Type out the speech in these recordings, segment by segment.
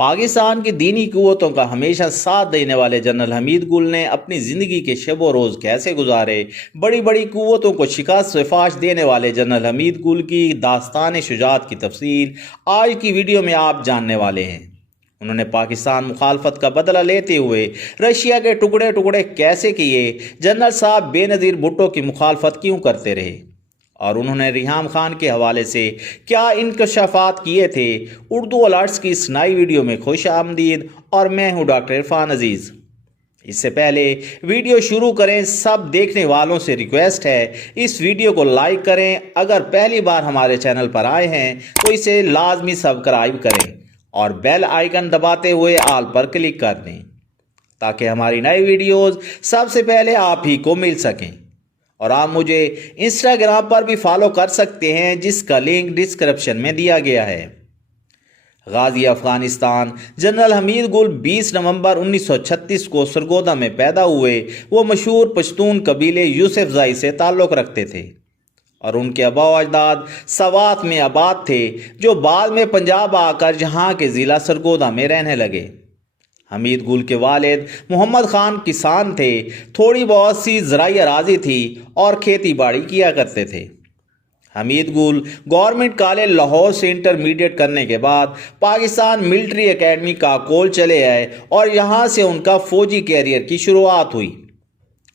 پاکستان کی دینی قوتوں کا ہمیشہ ساتھ دینے والے جنرل حمید گل نے اپنی زندگی کے شب و روز کیسے گزارے، بڑی بڑی قوتوں کو شکست و فاش دینے والے جنرل حمید گل کی داستان شجاعت کی تفصیل آج کی ویڈیو میں آپ جاننے والے ہیں۔ انہوں نے پاکستان مخالفت کا بدلہ لیتے ہوئے رشیا کے ٹکڑے ٹکڑے کیسے کیے، جنرل صاحب بے نظیر بھٹو کی مخالفت کیوں کرتے رہے، اور انہوں نے ریحام خان کے حوالے سے کیا انکشافات کیے تھے۔ اردو الرٹس کی اس نئی ویڈیو میں خوش آمدید، اور میں ہوں ڈاکٹر عرفان عزیز۔ اس سے پہلے ویڈیو شروع کریں، سب دیکھنے والوں سے ریکویسٹ ہے اس ویڈیو کو لائک کریں، اگر پہلی بار ہمارے چینل پر آئے ہیں تو اسے لازمی سبسکرائب کریں اور بیل آئیکن دباتے ہوئے آل پر کلک کر دیں تاکہ ہماری نئی ویڈیوز سب سے پہلے آپ ہی کو مل سکیں۔ اور آپ مجھے انسٹاگرام پر بھی فالو کر سکتے ہیں، جس کا لنک ڈسکرپشن میں دیا گیا ہے۔ غازی افغانستان جنرل حمید گل 20 نومبر 1936 کو سرگودا میں پیدا ہوئے۔ وہ مشہور پشتون قبیلے یوسف زائی سے تعلق رکھتے تھے اور ان کے آباء و اجداد سوات میں آباد تھے، جو بعد میں پنجاب آ کر یہاں کے ضلع سرگودا میں رہنے لگے۔ حمید گل کے والد محمد خان کسان تھے، تھوڑی بہت سی زرعی اراضی تھی اور کھیتی باڑی کیا کرتے تھے۔ حمید گل گورنمنٹ کالج لاہور سے انٹرمیڈیٹ کرنے کے بعد پاکستان ملٹری اکیڈمی کاکول چلے آئے اور یہاں سے ان کا فوجی کیریئر کی شروعات ہوئی۔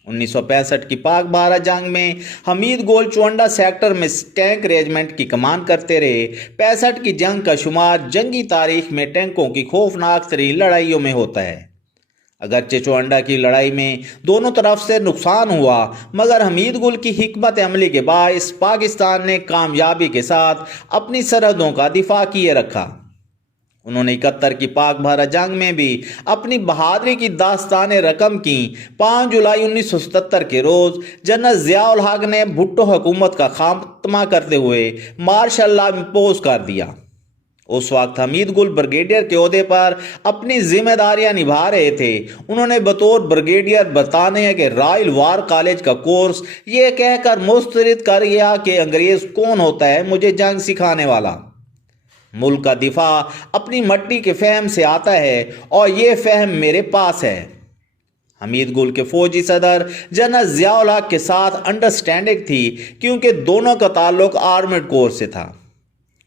1965 کی پاک بھارت جنگ میں حمید گل چونڈا سیکٹر میں ٹینک ریجمنٹ کی کمان کرتے رہے۔ 65 کی جنگ کا شمار جنگی تاریخ میں ٹینکوں کی خوفناک ترین لڑائیوں میں ہوتا ہے۔ اگرچہ چونڈا کی لڑائی میں دونوں طرف سے نقصان ہوا، مگر حمید گل کی حکمت عملی کے باعث پاکستان نے کامیابی کے ساتھ اپنی سرحدوں کا دفاع کیے رکھا۔ انہوں نے 71 کی پاک بھارت جنگ میں بھی اپنی بہادری کی داستانیں رقم کی۔ 5 جولائی 1977 کے روز جنرل ضیاء الحق نے بھٹو حکومت کا خاتمہ کرتے ہوئے مارشل لا امپوز کر دیا۔ اس وقت حمید گل بریگیڈیئر کے عہدے پر اپنی ذمہ داریاں نبھا رہے تھے۔ انہوں نے بطور بریگیڈیئر برطانیہ کے رائل وار کالج کا کورس یہ کہہ کر مسترد کر دیا کہ انگریز کون ہوتا ہے مجھے جنگ سکھانے والا، ملک کا دفاع اپنی مٹی کے فہم سے آتا ہے اور یہ فہم میرے پاس ہے۔ حمید گل کے فوجی صدر جنرل ضیاء الحق کے ساتھ انڈرسٹینڈنگ تھی، کیونکہ دونوں کا تعلق آرمڈ کور سے تھا۔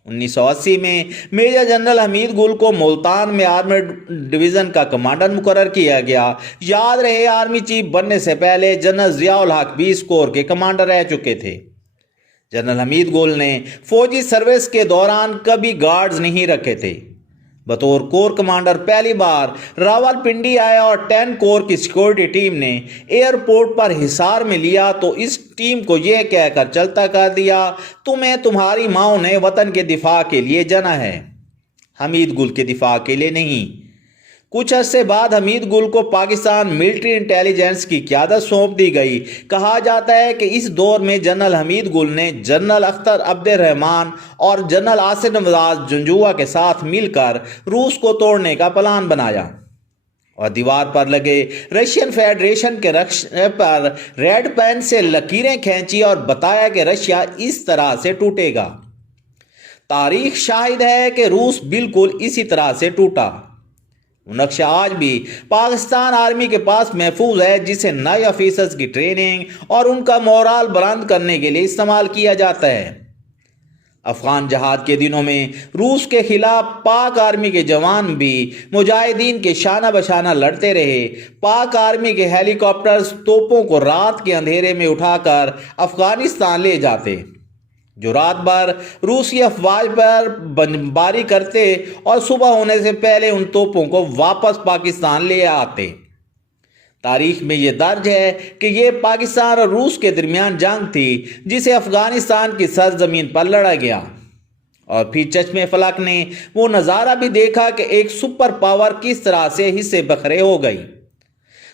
1980 میں میجر جنرل حمید گل کو ملتان میں آرمڈ ڈویژن کا کمانڈر مقرر کیا گیا۔ یاد رہے آرمی چیف بننے سے پہلے جنرل ضیاء الحق 20 کور کے کمانڈر رہ چکے تھے۔ جنرل حمید گل نے فوجی سروس کے دوران کبھی گارڈز نہیں رکھے تھے۔ بطور کور کمانڈر پہلی بار راولپنڈی آئے اور 10 کور کی سیکورٹی ٹیم نے ایئرپورٹ پر حصار میں لیا تو اس ٹیم کو یہ کہہ کر چلتا کر دیا، تمہیں تمہاری ماؤں نے وطن کے دفاع کے لیے جنا ہے، حمید گل کے دفاع کے لیے نہیں۔ کچھ عرصے بعد حمید گل کو پاکستان ملٹری انٹیلیجنس کی قیادت سونپ دی گئی۔ کہا جاتا ہے کہ اس دور میں جنرل حمید گل نے جنرل اختر عبد الرحمان اور جنرل آصف نواز جنجوعہ کے ساتھ مل کر روس کو توڑنے کا پلان بنایا اور دیوار پر لگے رشین فیڈریشن کے رقشے پر ریڈ پین سے لکیریں کھینچی اور بتایا کہ رشیا اس طرح سے ٹوٹے گا۔ تاریخ شاہد ہے کہ روس بالکل اسی طرح سے ٹوٹا۔ وہ نقشہ آج بھی پاکستان آرمی کے پاس محفوظ ہے، جسے نئے آفیسرز کی ٹریننگ اور ان کا مورال بلند کرنے کے لیے استعمال کیا جاتا ہے۔ افغان جہاد کے دنوں میں روس کے خلاف پاک آرمی کے جوان بھی مجاہدین کے شانہ بشانہ لڑتے رہے۔ پاک آرمی کے ہیلی کاپٹرز توپوں کو رات کے اندھیرے میں اٹھا کر افغانستان لے جاتے، جو رات بھر روسی افواج پر بمباری کرتے اور صبح ہونے سے پہلے ان توپوں کو واپس پاکستان لے آتے۔ تاریخ میں یہ درج ہے کہ یہ پاکستان اور روس کے درمیان جنگ تھی، جسے افغانستان کی سرزمین پر لڑا گیا، اور پھر چشمے فلک نے وہ نظارہ بھی دیکھا کہ ایک سپر پاور کس طرح سے حصے بکھرے ہو گئی۔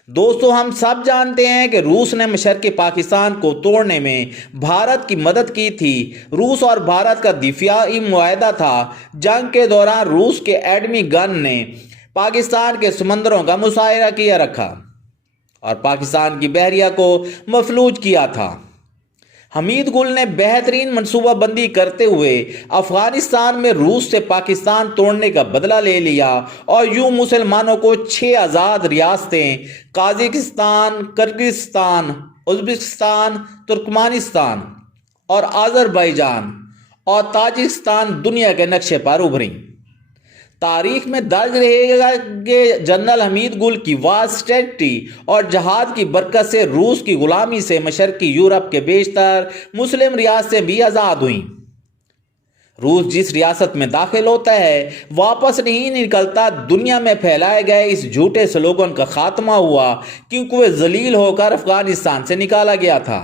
دوستو، ہم سب جانتے ہیں کہ روس نے مشرقی پاکستان کو توڑنے میں بھارت کی مدد کی تھی۔ روس اور بھارت کا دفاعی معاہدہ تھا۔ جنگ کے دوران روس کے ایٹمی گن نے پاکستان کے سمندروں کا مساحرہ کیا رکھا اور پاکستان کی بحریہ کو مفلوج کیا تھا۔ حمید گل نے بہترین منصوبہ بندی کرتے ہوئے افغانستان میں روس سے پاکستان توڑنے کا بدلہ لے لیا اور یوں مسلمانوں کو 6 آزاد ریاستیں قازقستان، کرغزستان، ازبکستان، ترکمانستان اور آذربائیجان اور تاجکستان دنیا کے نقشے پر ابھریں۔ تاریخ میں درج رہے گا کہ جنرل حمید گل کی واز اسٹریٹجی اور جہاد کی برکت سے روس کی غلامی سے مشرقی یورپ کے بیشتر مسلم ریاستیں بھی آزاد ہوئیں۔ روس جس ریاست میں داخل ہوتا ہے واپس نہیں نکلتا۔ دنیا میں پھیلائے گئے اس جھوٹے سلوگن کا خاتمہ ہوا کیونکہ وہ ذلیل ہو کر افغانستان سے نکالا گیا تھا۔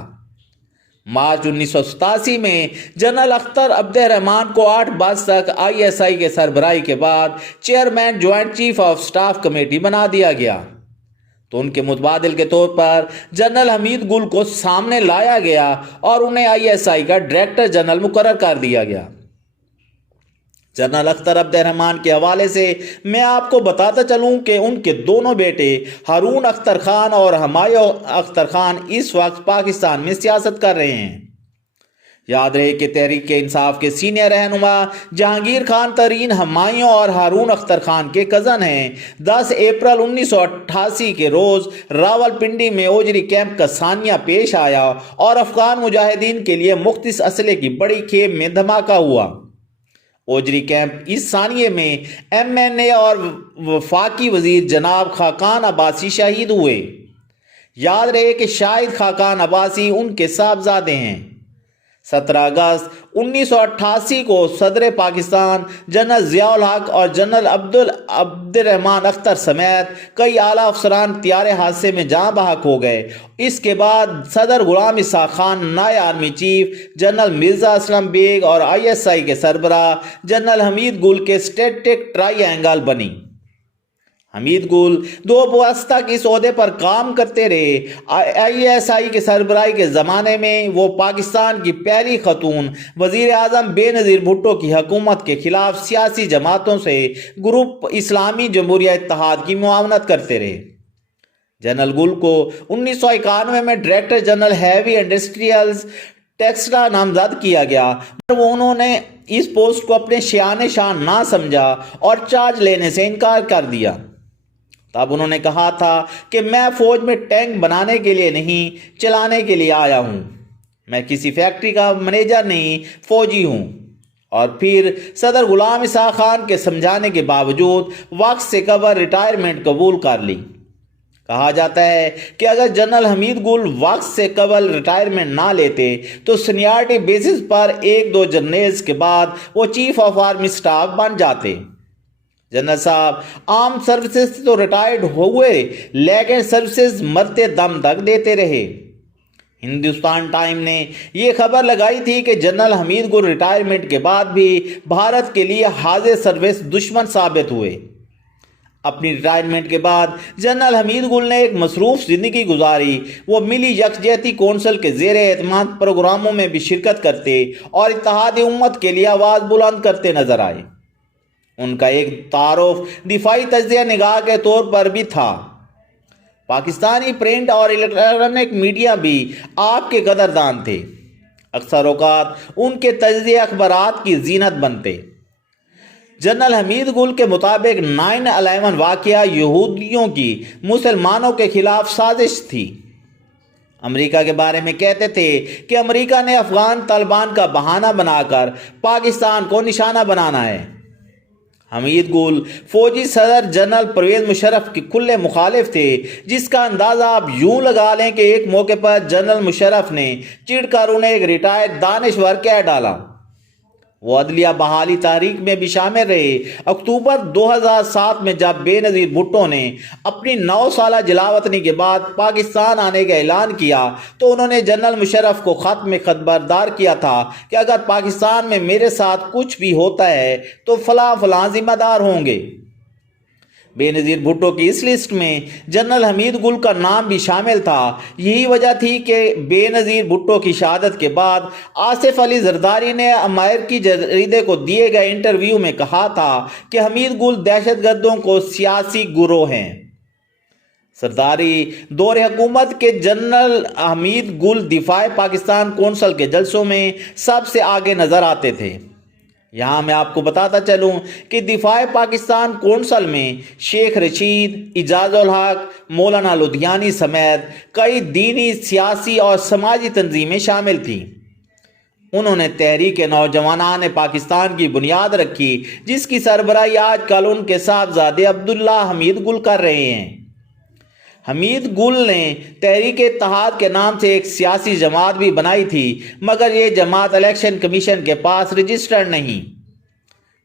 مارچ 1987 میں جنرل اختر عبد الرحمان کو 8 برس تک ISI کے سربراہی کے بعد chairman joint chief of staff committee بنا دیا گیا تو ان کے متبادل کے طور پر جنرل حمید گل کو سامنے لایا گیا اور انہیں ISI کا ڈائریکٹر جنرل مقرر کر دیا گیا۔ جنرل اختر عبد الرحمان کے حوالے سے میں آپ کو بتاتا چلوں کہ ان کے دونوں بیٹے ہارون اختر خان اور ہمایوں اختر خان اس وقت پاکستان میں سیاست کر رہے ہیں۔ یاد رہے کہ تحریک انصاف کے سینئر رہنما جہانگیر خان ترین ہمایوں اور ہارون اختر خان کے کزن ہیں۔ 10 اپریل 1988 کے روز راول پنڈی میں اوجری کیمپ کا ثانیہ پیش آیا اور افغان مجاہدین کے لیے مختص اسلحے کی بڑی کھیپ میں دھماکہ ہوا۔ اوجری کیمپ اس ثانیے میں MNA اور وفاقی وزیر جناب خاقان عباسی شہید ہوئے۔ یاد رہے کہ شاہد خاقان عباسی ان کے صاحبزادے ہیں۔ 17 اگست 1988 کو صدر پاکستان جنرل ضیاء الحق اور جنرل عبد الرحمان اختر سمیت کئی اعلیٰ افسران طیارے حادثے میں جاں بحق ہو گئے۔ اس کے بعد صدر غلام اسحاق خان، نائب army chief general Mirza Aslam Beg اور ISI کے سربراہ جنرل حمید گل کے اسٹریٹجک ٹرائی اینگل بنی۔ حمید گل 2 برس تک اس عہدے پر کام کرتے رہے۔ ISI کے سربراہی کے زمانے میں وہ پاکستان کی پہلی خاتون وزیر اعظم بے نظیر بھٹو کی حکومت کے خلاف سیاسی جماعتوں سے گروپ اسلامی جمہوریہ اتحاد کی معاونت کرتے رہے۔ جنرل گل کو 1991 میں ڈائریکٹر جنرل ہیوی انڈسٹریلز ٹیکسلا نامزد کیا گیا مگر انہوں نے اس پوسٹ کو اپنے شایان شان نہ سمجھا اور چارج لینے سے انکار کر دیا۔ تب انہوں نے کہا تھا کہ میں فوج میں ٹینک بنانے کے لیے نہیں، چلانے کے لیے آیا ہوں۔ میں کسی فیکٹری کا مینیجر نہیں، فوجی ہوں۔ اور پھر صدر غلام اسحاق خان کے سمجھانے کے باوجود وقت سے قبل ریٹائرمنٹ قبول کر لی۔ کہا جاتا ہے کہ اگر جنرل حمید گل وقت سے قبل ریٹائرمنٹ نہ لیتے تو سینیارٹی بیسس پر 1-2 جنرلز کے بعد وہ چیف آف آرمی سٹاف بن جاتے۔ جنرل صاحب عام سروسز تو ریٹائرڈ ہوئے لیکن سروسز مرتے دم تک دیتے رہے۔ ہندوستان ٹائم نے یہ خبر لگائی تھی کہ جنرل حمید گل ریٹائرمنٹ کے بعد بھی بھارت کے لیے حاضر سروس دشمن ثابت ہوئے۔ اپنی ریٹائرمنٹ کے بعد جنرل حمید گل نے ایک مصروف زندگی گزاری۔ وہ ملی یکجہتی کونسل کے زیر اہتمام پروگراموں میں بھی شرکت کرتے اور اتحاد امت کے لیے آواز بلند کرتے نظر آئے۔ ان کا ایک تعارف دفاعی تجزیہ نگاہ کے طور پر بھی تھا۔ پاکستانی پرنٹ اور الیکٹرانک میڈیا بھی آپ کے قدردان تھے۔ اکثر اوقات ان کے تجزیہ اخبارات کی زینت بنتے۔ جنرل حمید گل کے مطابق 9/11 واقعہ یہودیوں کی مسلمانوں کے خلاف سازش تھی۔ امریکہ کے بارے میں کہتے تھے کہ امریکہ نے افغان طالبان کا بہانہ بنا کر پاکستان کو نشانہ بنانا ہے۔ حمید گل فوجی صدر جنرل پرویز مشرف کے کھلے مخالف تھے، جس کا اندازہ آپ یوں لگا لیں کہ ایک موقع پر جنرل مشرف نے چڑھ کر انہیں ایک ریٹائرڈ دانشور کہہ ڈالا۔ وہ عدلیہ بحالی تحریک میں بھی شامل رہے۔ اکتوبر 2007 میں جب بے نظیر بھٹو نے اپنی 9 سالہ جلاوطنی کے بعد پاکستان آنے کا اعلان کیا تو انہوں نے جنرل مشرف کو خط میں خبردار کیا تھا کہ اگر پاکستان میں میرے ساتھ کچھ بھی ہوتا ہے تو فلاں فلاں ذمہ دار ہوں گے۔ بے نظیر بھٹو کی اس لسٹ میں جنرل حمید گل کا نام بھی شامل تھا۔ یہی وجہ تھی کہ بے نظیر بھٹو کی شہادت کے بعد آصف علی زرداری نے امریکی جریدے کو دیے گئے انٹرویو میں کہا تھا کہ حمید گل دہشت گردوں کو سیاسی گروہ ہیں۔ سرداری دور حکومت کے جنرل حمید گل دفاع پاکستان کونسل کے جلسوں میں سب سے آگے نظر آتے تھے۔ یہاں میں آپ کو بتاتا چلوں کہ دفاع پاکستان کونسل میں شیخ رشید، اعجاز الحق، مولانا لدھیانی سمیت کئی دینی، سیاسی اور سماجی تنظیمیں شامل تھیں۔ انہوں نے تحریک نوجوانان پاکستان کی بنیاد رکھی، جس کی سربراہی آج کل ان کے صاحبزادے عبداللہ حمید گل کر رہے ہیں۔ حمید گل نے تحریک اتحاد کے نام سے ایک سیاسی جماعت بھی بنائی تھی، مگر یہ جماعت الیکشن کمیشن کے پاس رجسٹرڈ نہیں۔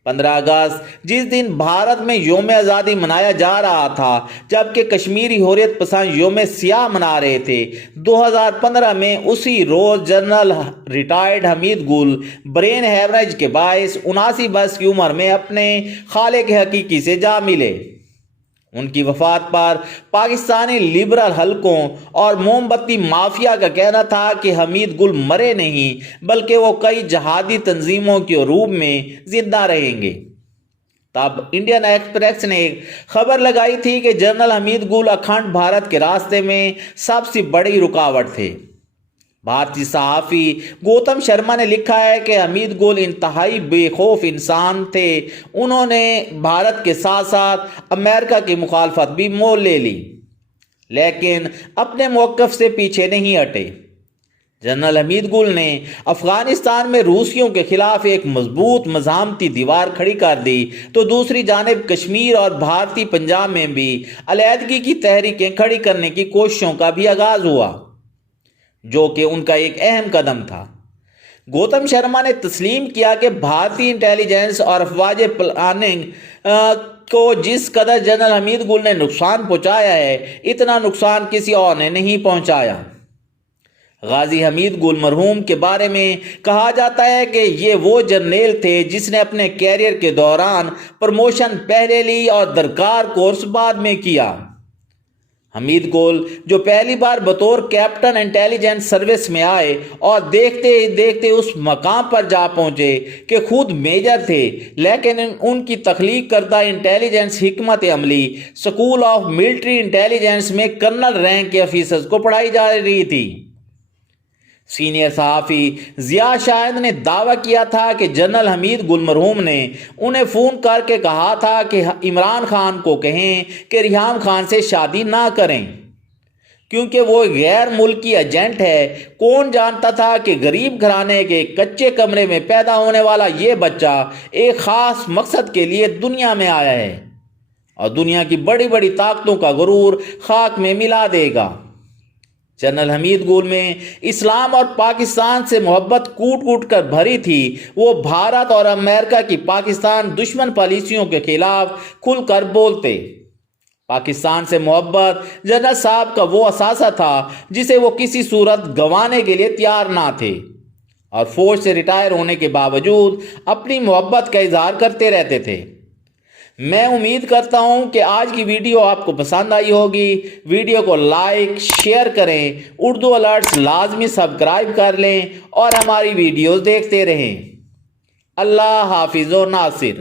15 اگست جس دن بھارت میں یوم آزادی منایا جا رہا تھا، جبکہ کشمیری حریت پسند یوم سیاہ منا رہے تھے، 2015 میں اسی روز جنرل ریٹائرڈ حمید گل برین ہیمریج کے باعث 79 برس کی عمر میں اپنے خالق حقیقی سے جا ملے۔ ان کی وفات پر پاکستانی لبرل حلقوں اور موم بتی مافیا کا کہنا تھا کہ حمید گل مرے نہیں، بلکہ وہ کئی جہادی تنظیموں کے عروج میں زندہ رہیں گے۔ تب انڈین ایکسپریس نے ایک خبر لگائی تھی کہ جنرل حمید گل اکھنڈ بھارت کے راستے میں سب سے بڑی رکاوٹ تھے۔ بھارتی صحافی گوتم شرما نے لکھا ہے کہ حمید گل انتہائی بے خوف انسان تھے۔ انہوں نے بھارت کے ساتھ ساتھ امریکہ کی مخالفت بھی مول لے لی، لیکن اپنے موقف سے پیچھے نہیں ہٹے۔ جنرل حمید گل نے افغانستان میں روسیوں کے خلاف ایک مضبوط مزاحمتی دیوار کھڑی کر دی، تو دوسری جانب کشمیر اور بھارتی پنجاب میں بھی علیحدگی کی تحریکیں کھڑی کرنے کی کوششوں کا بھی آغاز ہوا، جو کہ ان کا ایک اہم قدم تھا۔ گوتم شرما نے تسلیم کیا کہ بھارتی انٹیلی جنس اور افواج پلاننگ کو جس قدر جنرل حمید گل نے نقصان پہنچایا ہے، اتنا نقصان کسی اور نے نہیں پہنچایا۔ غازی حمید گل مرحوم کے بارے میں کہا جاتا ہے کہ یہ وہ جرنیل تھے جس نے اپنے کیریئر کے دوران پروموشن پہلے لی اور درکار کورس بعد میں کیا۔ حمید گل جو پہلی بار بطور کیپٹن انٹیلیجنس سروس میں آئے اور دیکھتے ہی دیکھتے اس مقام پر جا پہنچے کہ خود میجر تھے، لیکن ان کی تخلیق کردہ انٹیلیجنس حکمت عملی سکول آف ملٹری انٹیلیجنس میں کرنل رینک کے آفیسرز کو پڑھائی جا رہی تھی۔ سینئر صحافی ضیاء شاہد نے دعویٰ کیا تھا کہ جنرل حمید گل مرحوم نے انہیں فون کر کے کہا تھا کہ عمران خان کو کہیں کہ ریحام خان سے شادی نہ کریں، کیونکہ وہ غیر ملکی ایجنٹ ہے۔ کون جانتا تھا کہ غریب گھرانے کے کچے کمرے میں پیدا ہونے والا یہ بچہ ایک خاص مقصد کے لیے دنیا میں آیا ہے اور دنیا کی بڑی بڑی طاقتوں کا غرور خاک میں ملا دے گا۔ جنرل حمید گل میں اسلام اور پاکستان سے محبت کوٹ کوٹ کر بھری تھی۔ وہ بھارت اور امریکہ کی پاکستان دشمن پالیسیوں کے خلاف کھل کر بولتے۔ پاکستان سے محبت جنرل صاحب کا وہ اثاثہ تھا جسے وہ کسی صورت گنوانے کے لیے تیار نہ تھے، اور فوج سے ریٹائر ہونے کے باوجود اپنی محبت کا اظہار کرتے رہتے تھے۔ میں امید کرتا ہوں کہ آج کی ویڈیو آپ کو پسند آئی ہوگی۔ ویڈیو کو لائک، شیئر کریں، اردو الرٹس لازمی سبسکرائب کر لیں اور ہماری ویڈیوز دیکھتے رہیں۔ اللہ حافظ و ناصر۔